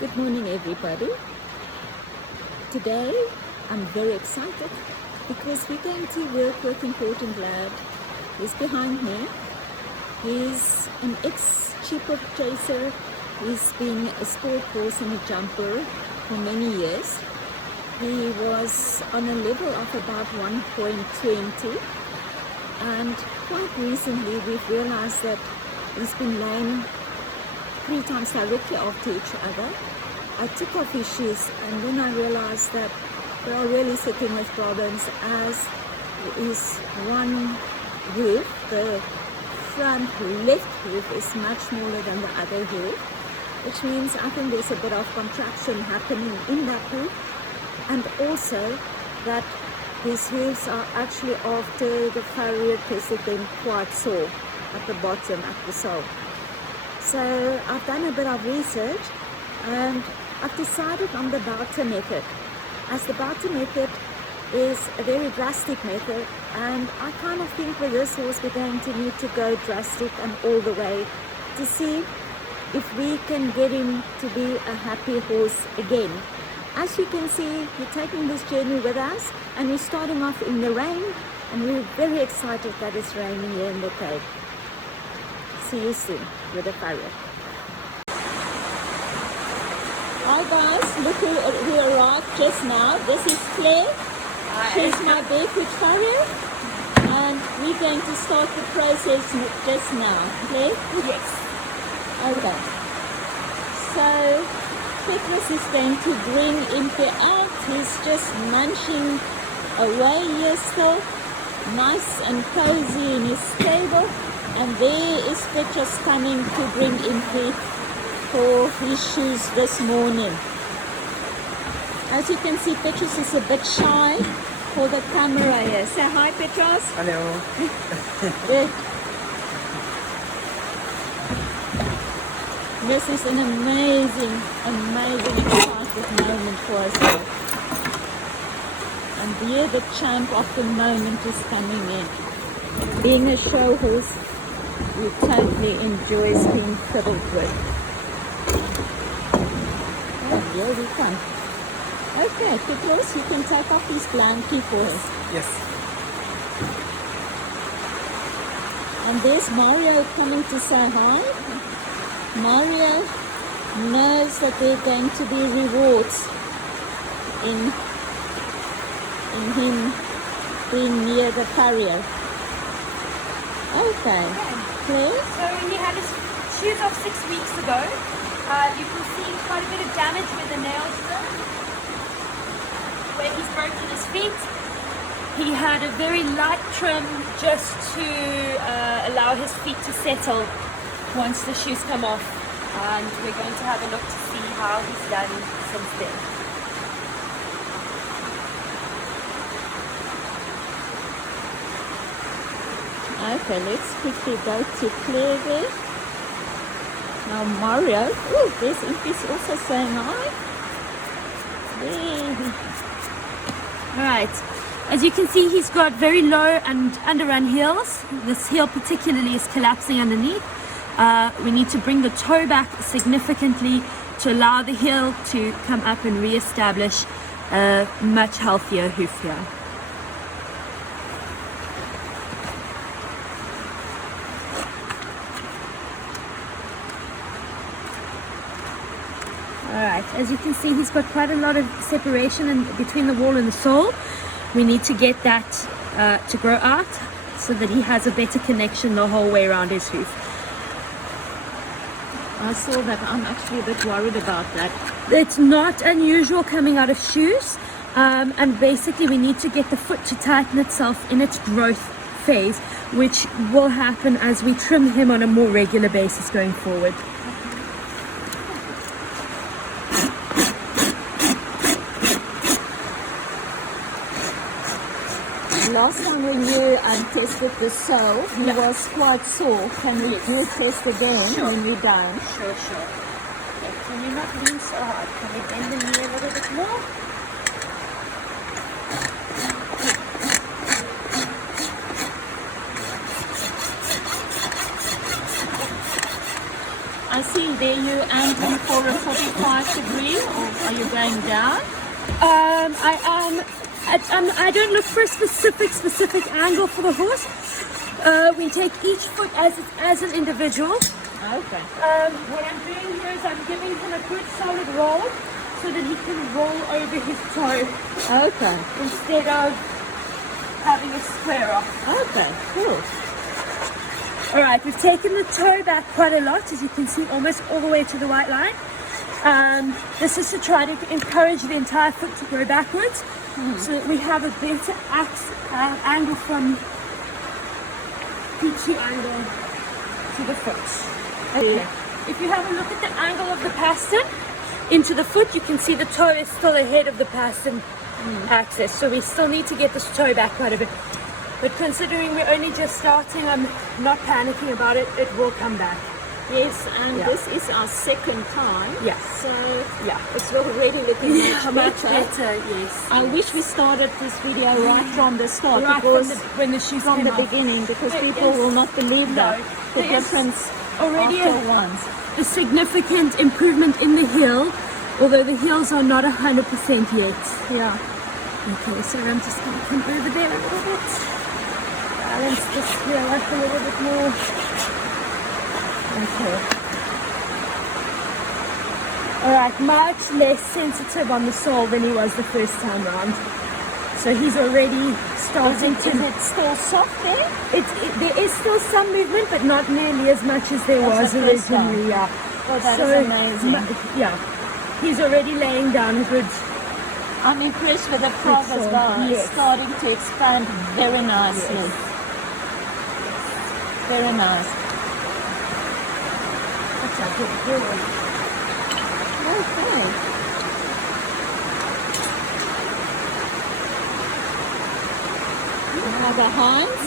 Good morning, everybody. Today I'm very excited because we're going to work with important lad. He's behind me. He's an ex-shepherd chaser. He's been a sport horse and a jumper for many years. He was on a level of about 1.20, and quite recently we've realized that he's been laying 3 times directly after each other. I took off his shoes and then I realized that they are really sitting with problems, as his one hoof, the front left hoof, is much smaller than the other hoof, which means I think there's a bit of contraction happening in that hoof, and also that his hooves are actually, after the farrier tested them, quite sore at the bottom, at the sole. So I've done a bit of research and I've decided on the Bowker-method, as the Bowker-method is a very drastic method, and I kind of think with this horse we're going to need to go drastic and all the way to see if we can get him to be a happy horse again. As you can see, we're taking this journey with us, and we're starting off in the rain, and we're very excited that it's raining here in the Cape. See you soon with the farrier. Hi guys, look who arrived just now. This is Claire. She's my barefoot farrier, and we're going to start the process just now. Claire? Yes. Okay. So Petrus is going to bring Impe out. He's just munching away here still, nice and cozy in his stable. And there is Petrus coming to bring Impe for his shoes this morning. As you can see, Petrus is a bit shy for the camera here. Say hi, Petrus. Hello. This is an amazing exciting moment for us all. And here the champ of the moment is coming in. Being a show horse, he totally enjoys being fiddled with. Oh, here we come. Okay, Petrus, you can take off his blankie for us. Yes. And there's Mario coming to say hi. Mario knows that there are going to be rewards in him being near the farrier. Okay, Claire? So he had his shoes off 6 weeks ago. You can see quite a bit of damage with the nails there, where he's broken his feet. He had a very light trim just to allow his feet to settle once the shoes come off, and we're going to have a look to see how he's done since then. Okay, let's quickly go to Claire there. Now Mario, oh, there's Impe's also saying hi. There. Alright, as you can see, he's got very low and underrun heels. This heel particularly is collapsing underneath. We need to bring the toe back significantly to allow the heel to come up and re-establish a much healthier hoof here. Alright, as you can see, he's got quite a lot of separation between the wall and the sole. We need to get that to grow out so that he has a better connection the whole way around his hoof. I saw that. I'm actually a bit worried about that. It's not unusual coming out of shoes, and basically we need to get the foot to tighten itself in its growth phase, which will happen as we trim him on a more regular basis going forward. Last time when you tested the sole, he was quite sore. Can we do a test again when we're done? Sure. Okay, can you not lean so hard? Can you bend the knee a little bit more? I see there you aiming for a 45 45 degrees, or are you going down? I don't look for a specific angle for the horse. We take each foot as an individual. Okay. What I'm doing here is I'm giving him a good solid roll so that he can roll over his toe Okay. instead of having a square off. Okay, cool. All right, we've taken the toe back quite a lot, as you can see, almost all the way to the white line. This is to try to encourage the entire foot to go backwards, so that we have a better angle from PT angle to the foot. Okay. If you have a look at the angle of the pastern into the foot, you can see the toe is still ahead of the pastern axis, so we still need to get this toe back quite a bit. But considering we're only just starting, I'm not panicking about it. It will come back. Yes, and this is our second time. Yes. So it's already looking much better. Yes. I wish we started this video right from the start, Right because when the shoes from came the off. beginning, because There people is- will not believe that the there is difference already after once. a significant improvement in the heel, although the heels are not 100% yet. Yeah. Okay, so I'm just going to come over there a little bit. Balance this heel up a little bit more. Okay. Alright, much less sensitive on the sole than he was the first time round. So he's already starting to... Is it still soft there? There is still some movement, but not nearly as much as there was the first time. originally. Yeah. Oh, that is amazing. Yeah. He's already laying down a good... I'm impressed with the frog as well. Yes. It's starting to expand very nicely. Yes. Very nice. That's a good boy. Okay. Now the hinds.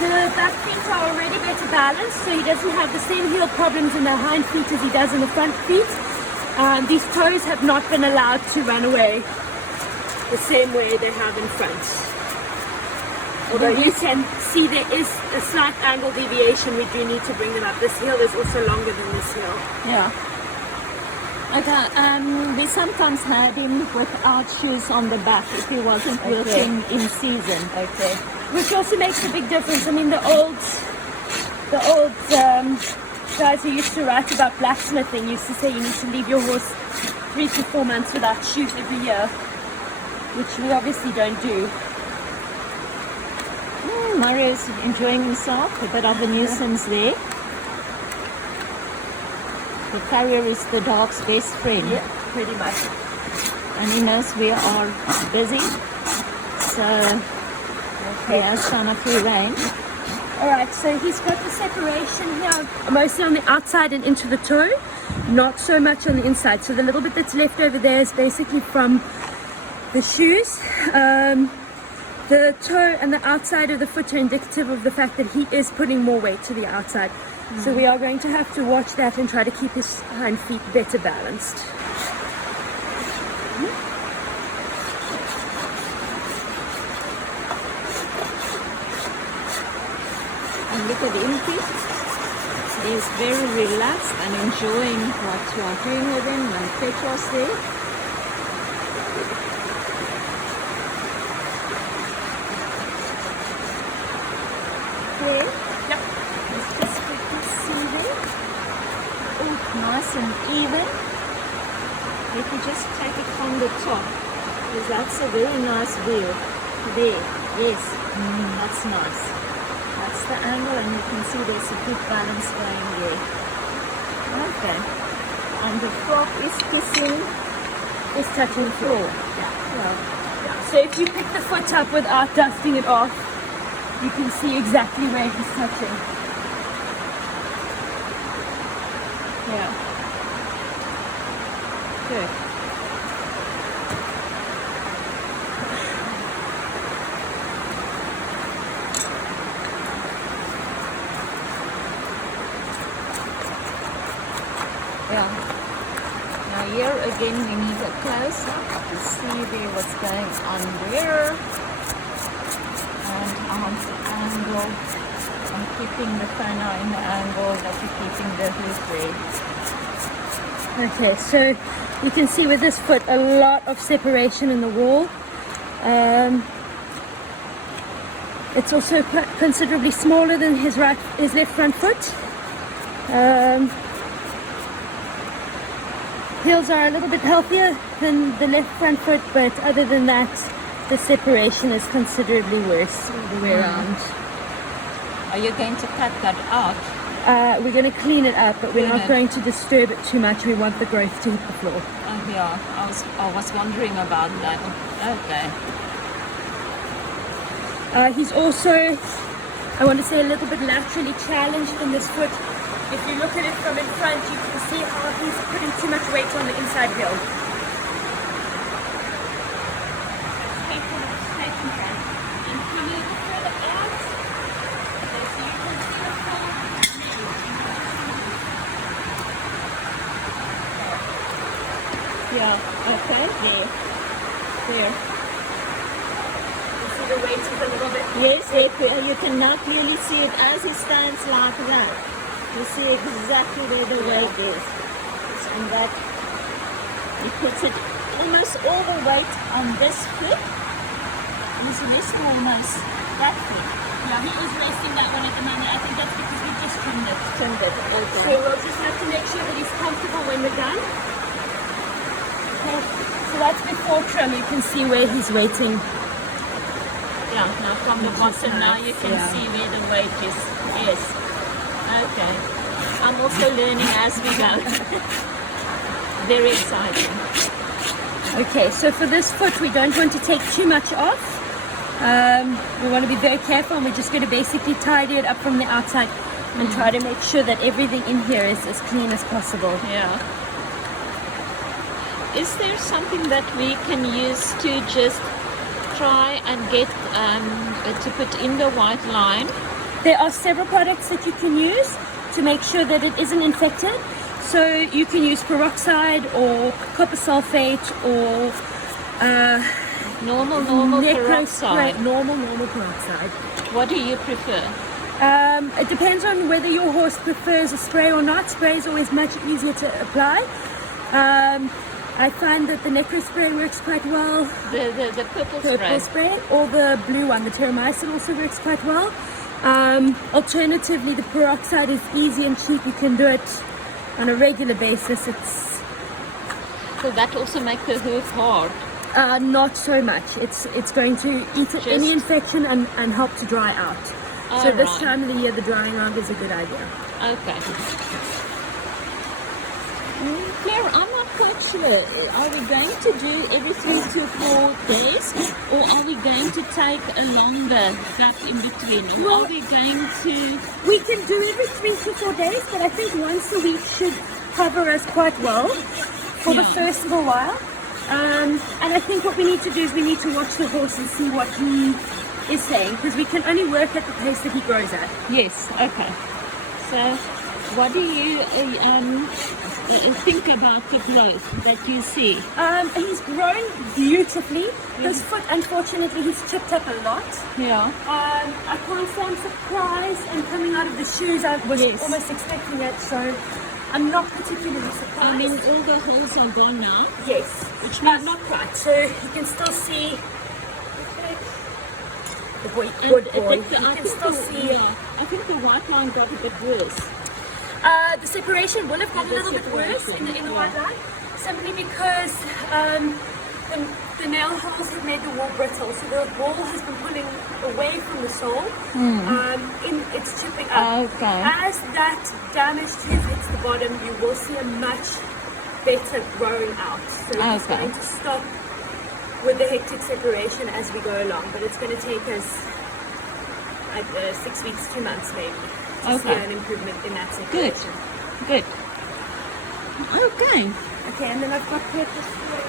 The back feet are already better balanced, so he doesn't have the same heel problems in the hind feet as he does in the front feet. These toes have not been allowed to run away the same way they have in front. Although you can see there is a slight angle deviation, we do need to bring them up. This heel is also longer than this heel. Yeah. Okay, we sometimes had him without shoes on the back if he wasn't working in season. Okay. Which also makes a big difference. I mean, the old guys who used to write about blacksmithing used to say you need to leave your horse 3 to 4 months without shoes every year, which we obviously don't do. Mario's enjoying himself, a bit of a nuisance there. The farrier is the dog's best friend. Yeah, pretty much. And he knows we are busy, so he has kind of free rein. Alright, so he's got the separation here, mostly on the outside and into the toe, not so much on the inside. So the little bit that's left over there is basically from the shoes. The toe and the outside of the foot are indicative of the fact that he is putting more weight to the outside. So we are going to have to watch that and try to keep his hind feet better balanced. And look at him, he's very relaxed and enjoying what you are doing with him, and Petra's there. There. Yep. Let's just quickly see there. Oh, nice and even. If you just take it from the top, because that's a very nice view. There, yes, that's nice. That's the angle, and you can see there's a good balance going there. Okay. And the frog is kissing, It's touching the floor. yeah. So if you pick the foot up without dusting it off, you can see exactly where he's touching. Yeah. Good. Yeah. Now here again we need a close up to see there what's going on there. And angle. I'm keeping the faner in the angle that you're keeping the hoof there. Okay, so you can see with this foot a lot of separation in the wall. It's also considerably smaller than his left front foot. Heels are a little bit healthier than the left front foot, but other than that, the separation is considerably worse all the way around. Are you going to cut that out? We're going to clean it up, but we're not going to disturb it too much. We want the growth to hit the floor. Oh yeah, I was wondering about that. Okay. He's also, I want to say, a little bit laterally challenged in this foot. If you look at it from in front, you can see how he's putting too much weight on the inside heel. And come a little further out. So you can see the full yeah, okay, there. The weight is a little bit. Yes, you can now clearly see it as he stands like that. You see exactly where the weight is. And that, he puts it almost all the weight on this foot. He's resting almost that foot. Yeah, he is resting that one at the moment. I think that's because we just trimmed it. Okay. So we'll just have to make sure that he's comfortable when we're done. Okay. So that's before trim. You can see where he's waiting. Yeah, now from the bottom now you can see where the weight is. Yes. Okay. I'm also learning as we go. Very exciting. Okay, so for this foot we don't want to take too much off. We want to be very careful, and we're just going to basically tidy it up from the outside and try to make sure that everything in here is as clean as possible. Yeah. Is there something that we can use to just try and get to put in the white line? There are several products that you can use to make sure that it isn't infected. So you can use peroxide or copper sulfate or normal peroxide. Normal peroxide. What do you prefer? It depends on whether your horse prefers a spray or not. Spray is always much easier to apply. I find that the necro spray works quite well. The purple spray, or the blue one, the terramycin, also works quite well. Alternatively, the peroxide is easy and cheap. You can do it on a regular basis. So that also makes the hoof hard? Not so much. It's going to eat any infection and help to dry out. So this time of the year, the drying out is a good idea. Okay. Claire, I'm not quite sure. Are we going to do every 3 to 4 days, or are we going to take a longer gap in between? Or are we going to... We can do every 3 to 4 days, but I think once a week should cover us quite well for the first little while. And I think what we need to do is we need to watch the horse and see what he is saying, because we can only work at the pace that he grows at. Yes, okay. So what do you think about the growth that you see? He's grown beautifully. This foot, unfortunately, he's chipped up a lot. Yeah. I can't say I'm surprised, and coming out of the shoes, I was almost expecting it, so I'm not particularly surprised. I mean, all the holes are gone now? Yes. Which means... not quite. So you can still see... Good boy. I think the white line got a bit worse. The separation will have got a little bit worse in the white line, simply because the nail holes have made the wool brittle, so the wool has been pulling away from the sole. It's chipping up. Okay. As that damaged hits the bottom, you will see a much better growing out. So it's going to stop with the hectic separation as we go along, but it's going to take us 6 weeks, 2 months maybe to see an improvement in that separation. Good. Okay. Okay, and then I've got purple spray.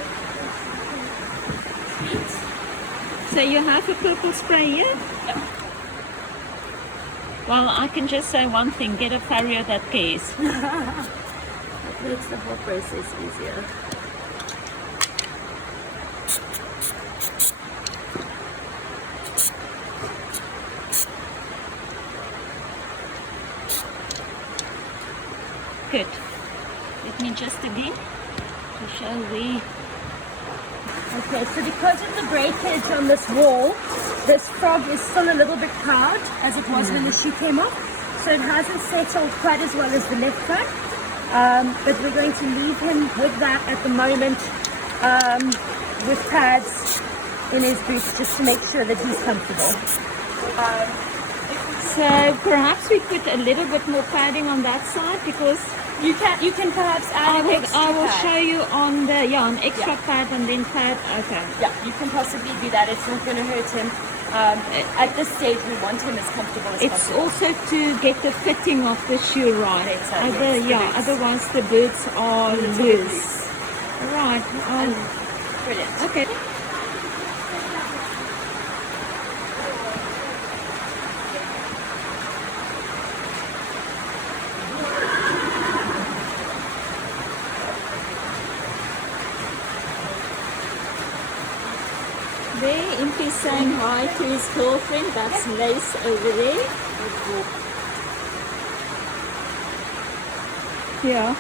So you have a purple spray here? Yeah. Well, I can just say one thing, get a farrier that cares. It makes the whole process easier. Good. Let me just again to show where. Okay, so because of the breakage on this wall, this frog is still a little bit cowed as it was when the shoe came off. So it hasn't settled quite as well as the left foot. But we're going to leave him with that at the moment, with pads in his boots, just to make sure that he's comfortable. So perhaps we put a little bit more padding on that side, because You can perhaps add an extra I will pad. show you on the an extra pad and then pad. Okay. Yeah, you can possibly do that. It's not going to hurt him. At this stage, we want him as comfortable as It's possible. also to get the fitting of the shoe right. Exactly. Yes, the boots. Otherwise the boots are loose. Right. Brilliant. Okay. There, Impy's saying hi to his girlfriend. That's Lace over there. Yeah.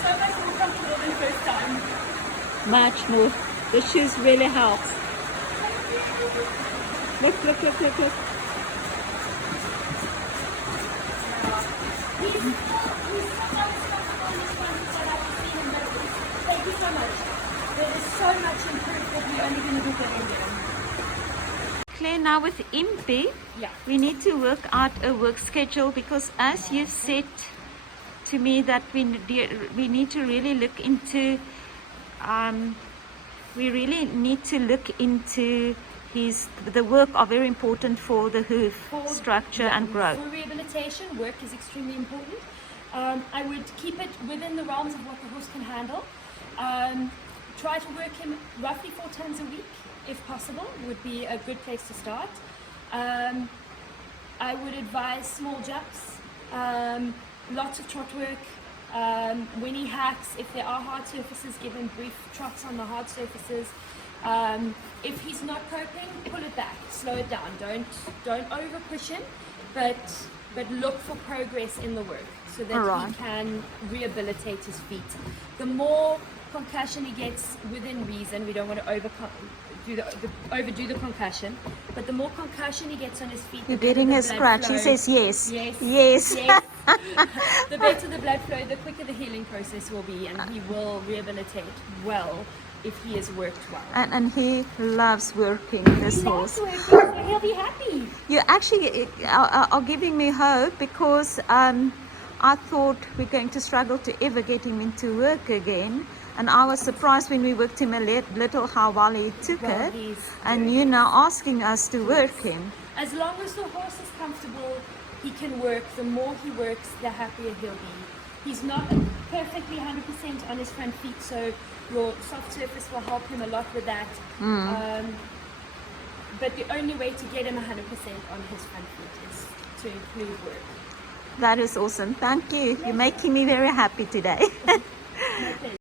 So much more comfortable than first time. Much more. The shoes really help. Look. He's so much comfortable in this one that I've seen him, but thank you so much. There is so much improved that we're only going to do better again. Claire, now with Impy, Yeah. we need to work out a work schedule, because as you've said to me that we need to really look into the work are very important for the hoof structure and growth. For rehabilitation, work is extremely important. I would keep it within the realms of what the horse can handle. Try to work him roughly 4 times a week, if possible, would be a good place to start. I would advise small jumps, lots of trot work. When he hacks, if there are hard surfaces, give him brief trots on the hard surfaces. If he's not coping, pull it back, slow it down. Don't over push him, but look for progress in the work so that he can rehabilitate his feet. The more concussion he gets within reason, we don't want to overdo the concussion, but the more concussion he gets on his feet, You're getting a scratch. He says yes. Yes. The better the blood flow, the quicker the healing process will be, and he will rehabilitate well if he has worked well. And he loves working this horse. He loves working, so he'll be happy. You actually are giving me hope, because I thought we're going to struggle to ever get him into work again. And I was surprised when we worked him a little how well he took it. And you're now asking us to work him. As long as the horse is comfortable, he can work. The more he works, the happier he'll be. He's not perfectly 100% on his front feet, so your soft surface will help him a lot with that. But the only way to get him 100% on his front feet is to include work. That is awesome. Thank you. You're making me very happy today. Okay.